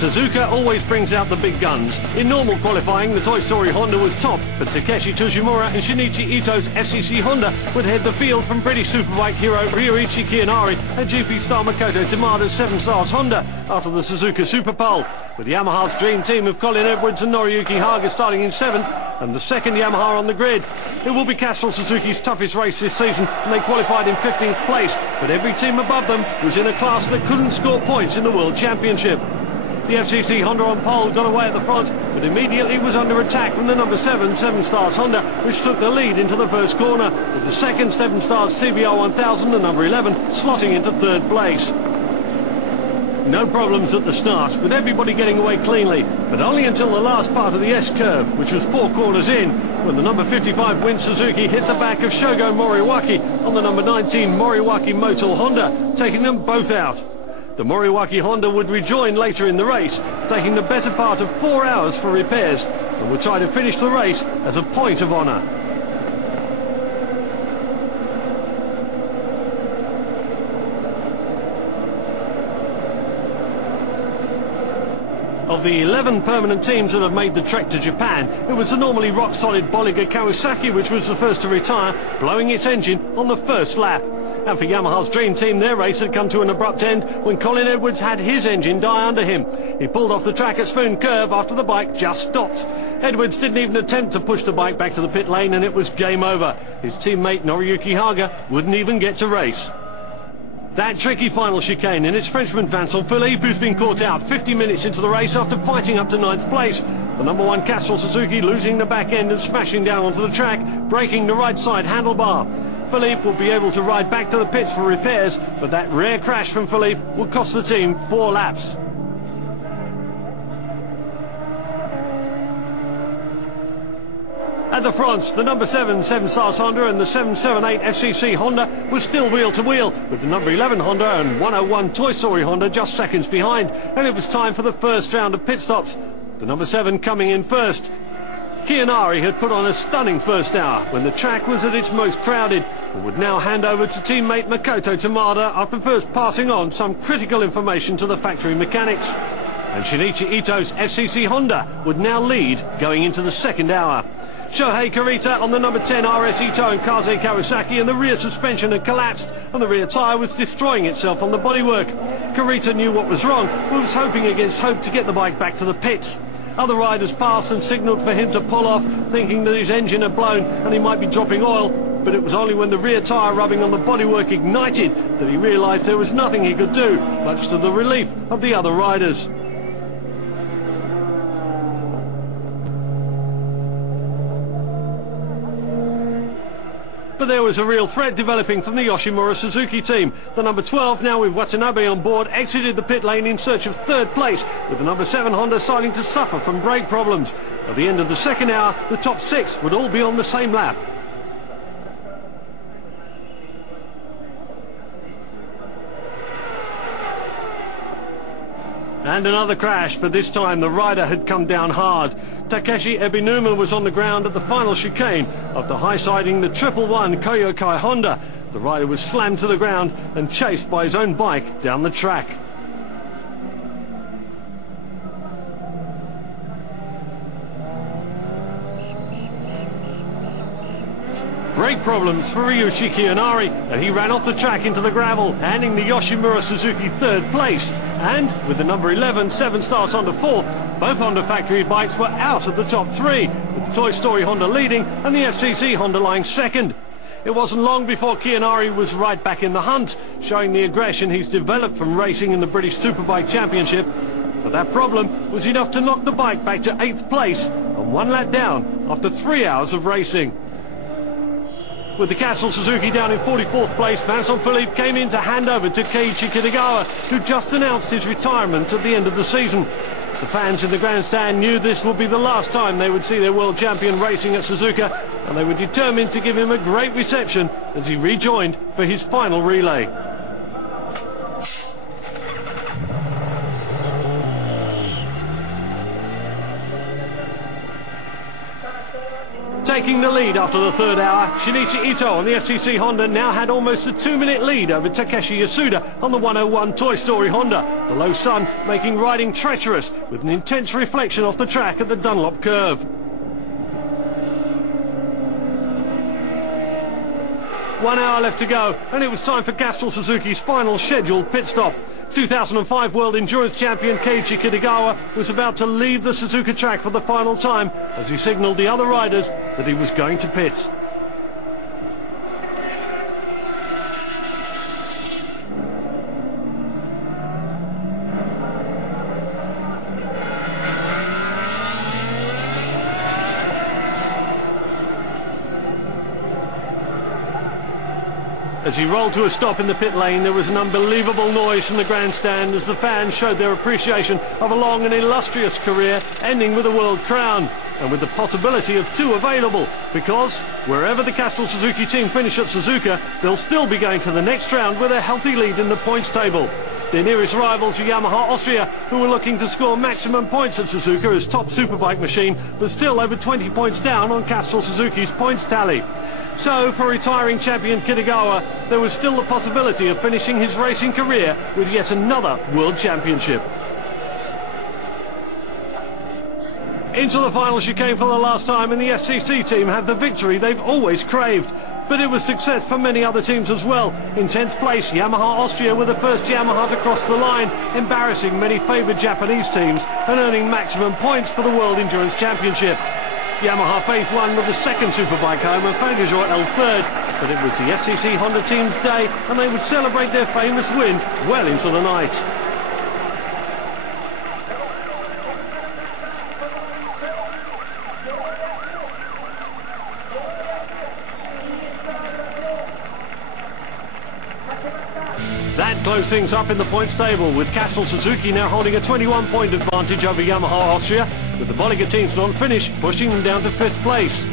Suzuka always brings out the big guns. In normal qualifying, the Toy Story Honda was top, but Takeshi Tsujimura and Shinichi Ito's FCC Honda would head the field from British Superbike hero Ryuichi Kiyanari and GP star Makoto Tamada's 7 Stars Honda after the Suzuka Super Pole, with Yamaha's dream team of Colin Edwards and Noriyuki Haga starting in 7th and the second Yamaha on the grid. It will be Castrol Suzuki's toughest race this season, and they qualified in 15th place, but every team above them was in a class that couldn't score points in the World Championship. The FCC Honda on pole got away at the front, but immediately was under attack from the number 7 Stars Honda, which took the lead into the first corner, with the second 7 Stars CBR 1000, the number 11, slotting into 3rd place. No problems at the start, with everybody getting away cleanly, but only until the last part of the S-curve, which was 4 corners in, when the number 55 Win Suzuki hit the back of Shogo Moriwaki on the number 19 Moriwaki Motul Honda, taking them both out. The Moriwaki Honda would rejoin later in the race, taking the better part of 4 hours for repairs, and would try to finish the race as a point of honour. Of the 11 permanent teams that have made the trek to Japan, it was the normally rock-solid Bolliger Kawasaki which was the first to retire, blowing its engine on the first lap. And for Yamaha's dream team, their race had come to an abrupt end when Colin Edwards had his engine die under him. He pulled off the track at Spoon Curve after the bike just stopped. Edwards didn't even attempt to push the bike back to the pit lane, and it was game over. His teammate Noriyuki Haga wouldn't even get to race. That tricky final chicane, and it's Frenchman Vincent Philippe who's been caught out 50 minutes into the race after fighting up to 9th place. The number 1 Castrol Suzuki losing the back end and smashing down onto the track, breaking the right side handlebar. Philippe will be able to ride back to the pits for repairs, but that rare crash from Philippe will cost the team 4 laps. At the front, the number 7 Stars Honda and the 778 FCC Honda were still wheel to wheel, with the number 11 Honda and 101 Toy Story Honda just seconds behind, and it was time for the first round of pit stops. The number 7 coming in first. Kiyanari had put on a stunning first hour when the track was at its most crowded, and would now hand over to teammate Makoto Tamada after first passing on some critical information to the factory mechanics. And Shinichi Ito's FCC Honda would now lead going into the second hour. Shohei Kurita on the number 10 RS Ito and Kaze Kawasaki, and the rear suspension had collapsed and the rear tyre was destroying itself on the bodywork. Kurita knew what was wrong, but was hoping against hope to get the bike back to the pits. Other riders passed and signalled for him to pull off, thinking that his engine had blown and he might be dropping oil, but it was only when the rear tyre rubbing on the bodywork ignited that he realised there was nothing he could do, much to the relief of the other riders. But there was a real threat developing from the Yoshimura Suzuki team. The number 12, now with Watanabe on board, exited the pit lane in search of 3rd place, with the number 7 Honda starting to suffer from brake problems. At the end of the second hour, the top 6 would all be on the same lap. And another crash, but this time the rider had come down hard. Takeshi Ebinuma was on the ground at the final chicane after high-siding the 111 Koyokai Honda. The rider was slammed to the ground and chased by his own bike down the track. Brake problems for Ryuichi Kiyanari, and he ran off the track into the gravel, handing the Yoshimura Suzuki 3rd place. And with the number 11 7 Stars Honda 4th, both Honda factory bikes were out of the top 3, with the Toy Story Honda leading and the FCC Honda lying 2nd. It wasn't long before Kiyanari was right back in the hunt, showing the aggression he's developed from racing in the British Superbike Championship. But that problem was enough to knock the bike back to 8th place and 1 lap down after 3 hours of racing. With the Castrol Suzuki down in 44th place, Vincent Philippe came in to hand over to Keiichi Kitagawa, who just announced his retirement at the end of the season. The fans in the grandstand knew this would be the last time they would see their world champion racing at Suzuka, and they were determined to give him a great reception as he rejoined for his final relay. Taking the lead after the third hour, Shinichi Ito on the FCC Honda now had almost a 2-minute lead over Takeshi Yasuda on the 101 Toy Story Honda. The low sun making riding treacherous with an intense reflection off the track at the Dunlop curve. 1 hour left to go, and it was time for Castrol Suzuki's final scheduled pit stop. 2005 World Endurance Champion Keiichi Kitagawa was about to leave the Suzuka track for the final time as he signalled the other riders that he was going to pit. As he rolled to a stop in the pit lane, there was an unbelievable noise from the grandstand as the fans showed their appreciation of a long and illustrious career ending with a world crown, and with the possibility of 2 available, because wherever the Castrol Suzuki team finish at Suzuka, they'll still be going to the next round with a healthy lead in the points table. Their nearest rivals are Yamaha Austria, who were looking to score maximum points at Suzuka as top superbike machine, but still over 20 points down on Castrol Suzuki's points tally. So, for retiring champion Kitagawa, there was still the possibility of finishing his racing career with yet another World Championship. Into the final chicane for the last time, and the SCC team had the victory they've always craved. But it was success for many other teams as well. In 10th place, Yamaha Austria were the first Yamaha to cross the line, embarrassing many favoured Japanese teams and earning maximum points for the World Endurance Championship. Yamaha Phase 1 with the second superbike home and Fagerjoy held third, but it was the SCC Honda team's day and they would celebrate their famous win well into the night. That closed things up in the points table, with Castrol Suzuki now holding a 21-point advantage over Yamaha Austria, with the Bolliger teams non-finish pushing them down to 5th place.